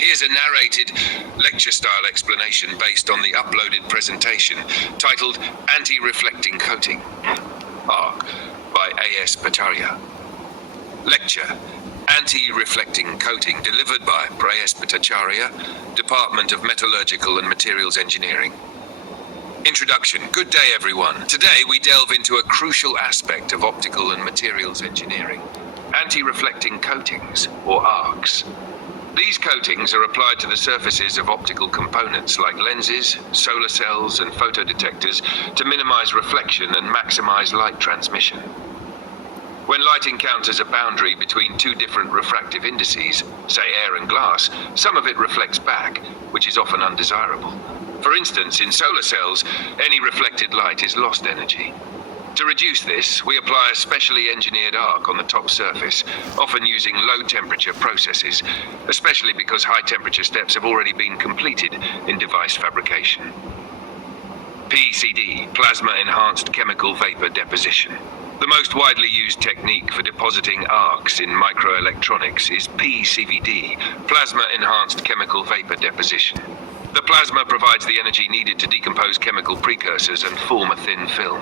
Here's a narrated, lecture-style explanation based on the uploaded presentation titled Anti-Reflecting Coating, ARC, by A.S. Bhattacharyya. Lecture, Anti-Reflecting Coating, delivered by A.S. Bhattacharyya, Department of Metallurgical and Materials Engineering. Introduction. Good day, everyone. Today we delve into a crucial aspect of optical and materials engineering, anti-reflecting coatings, or ARCs. These coatings are applied to the surfaces of optical components like lenses, solar cells, and photodetectors to minimize reflection and maximize light transmission. When light encounters a boundary between two different refractive indices, say air and glass, some of it reflects back, which is often undesirable. For instance, in solar cells, any reflected light is lost energy. To reduce this, we apply a specially engineered arc on the top surface, often using low-temperature processes, especially because high-temperature steps have already been completed in device fabrication. PECD, Plasma Enhanced Chemical Vapor Deposition. The most widely used technique for depositing arcs in microelectronics is PECVD, Plasma Enhanced Chemical Vapor Deposition. The plasma provides the energy needed to decompose chemical precursors and form a thin film.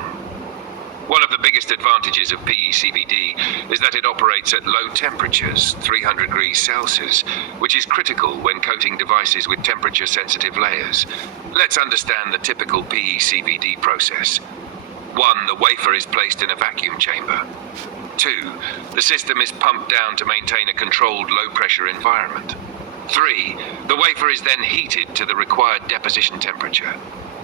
One of the biggest advantages of PECVD is that it operates at low temperatures, 300 degrees Celsius, which is critical when coating devices with temperature-sensitive layers. Let's understand the typical PECVD process. 1. The wafer is placed in a vacuum chamber. 2. The system is pumped down to maintain a controlled low-pressure environment. 3. The wafer is then heated to the required deposition temperature.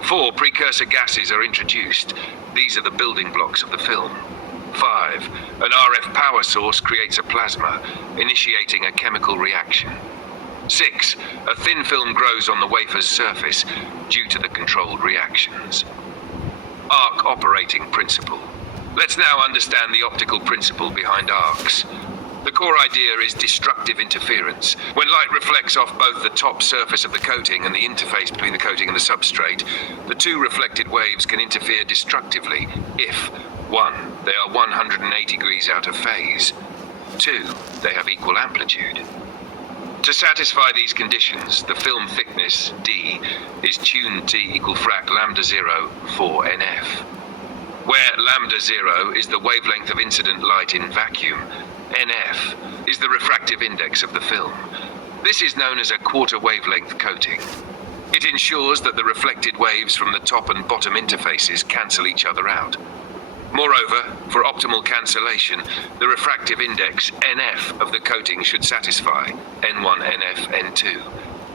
4. Precursor gases are introduced. These are the building blocks of the film. 5. An RF power source creates a plasma, initiating a chemical reaction. 6. A thin film grows on the wafer's surface due to the controlled reactions. Arc operating principle. Let's now understand the optical principle behind arcs. The core idea is destructive interference. When light reflects off both the top surface of the coating and the interface between the coating and the substrate, the two reflected waves can interfere destructively if 1. They are 180 degrees out of phase, 2. They have equal amplitude. To satisfy these conditions, the film thickness, D, is tuned T equal frac lambda 0 for NF. Where lambda 0 is the wavelength of incident light in vacuum, NF is the refractive index of the film. This is known as a quarter wavelength coating. It ensures that the reflected waves from the top and bottom interfaces cancel each other out. Moreover, for optimal cancellation, the refractive index NF of the coating should satisfy N1, NF, N2,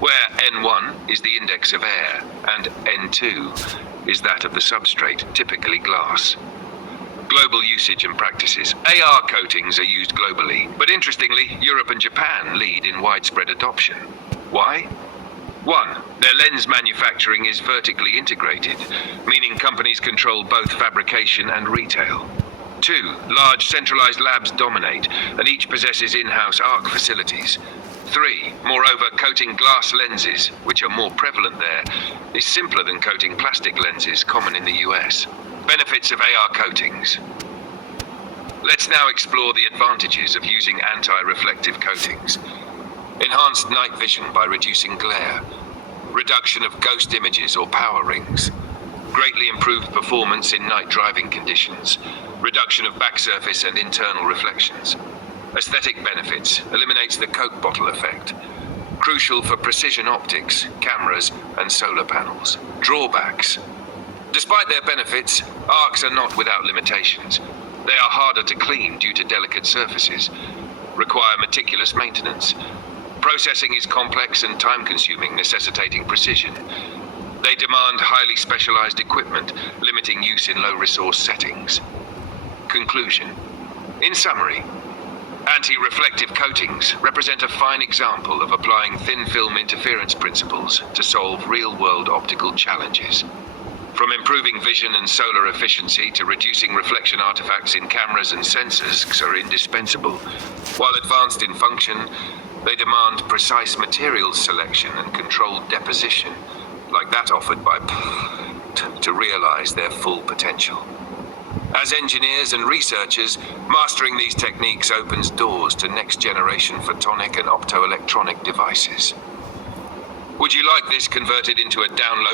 where N1 is the index of air and N2 is that of the substrate, typically glass. Global usage and practices. AR coatings are used globally, but interestingly, Europe and Japan lead in widespread adoption. Why? 1. Their lens manufacturing is vertically integrated, meaning companies control both fabrication and retail. 2. Large centralized labs dominate, and each possesses in-house ARC facilities. 3. Moreover, coating glass lenses, which are more prevalent there, is simpler than coating plastic lenses common in the US. Benefits of AR coatings. Let's now explore the advantages of using anti-reflective coatings. Enhanced night vision by reducing glare. Reduction of ghost images or power rings. Greatly improved performance in night driving conditions. Reduction of back surface and internal reflections. Aesthetic benefits. Eliminates the Coke bottle effect. Crucial for precision optics, cameras, and solar panels. Drawbacks. Despite their benefits, arcs are not without limitations. They are harder to clean due to delicate surfaces, require meticulous maintenance. Processing is complex and time-consuming, necessitating precision. They demand highly specialized equipment, limiting use in low-resource settings. Conclusion. In summary, anti-reflective coatings represent a fine example of applying thin film interference principles to solve real-world optical challenges. From improving vision and solar efficiency to reducing reflection artifacts in cameras and sensors are indispensable. While advanced in function, they demand precise materials selection and controlled deposition, like that offered by to realize their full potential. As engineers and researchers, mastering these techniques opens doors to next-generation photonic and optoelectronic devices. Would you like this converted into a download?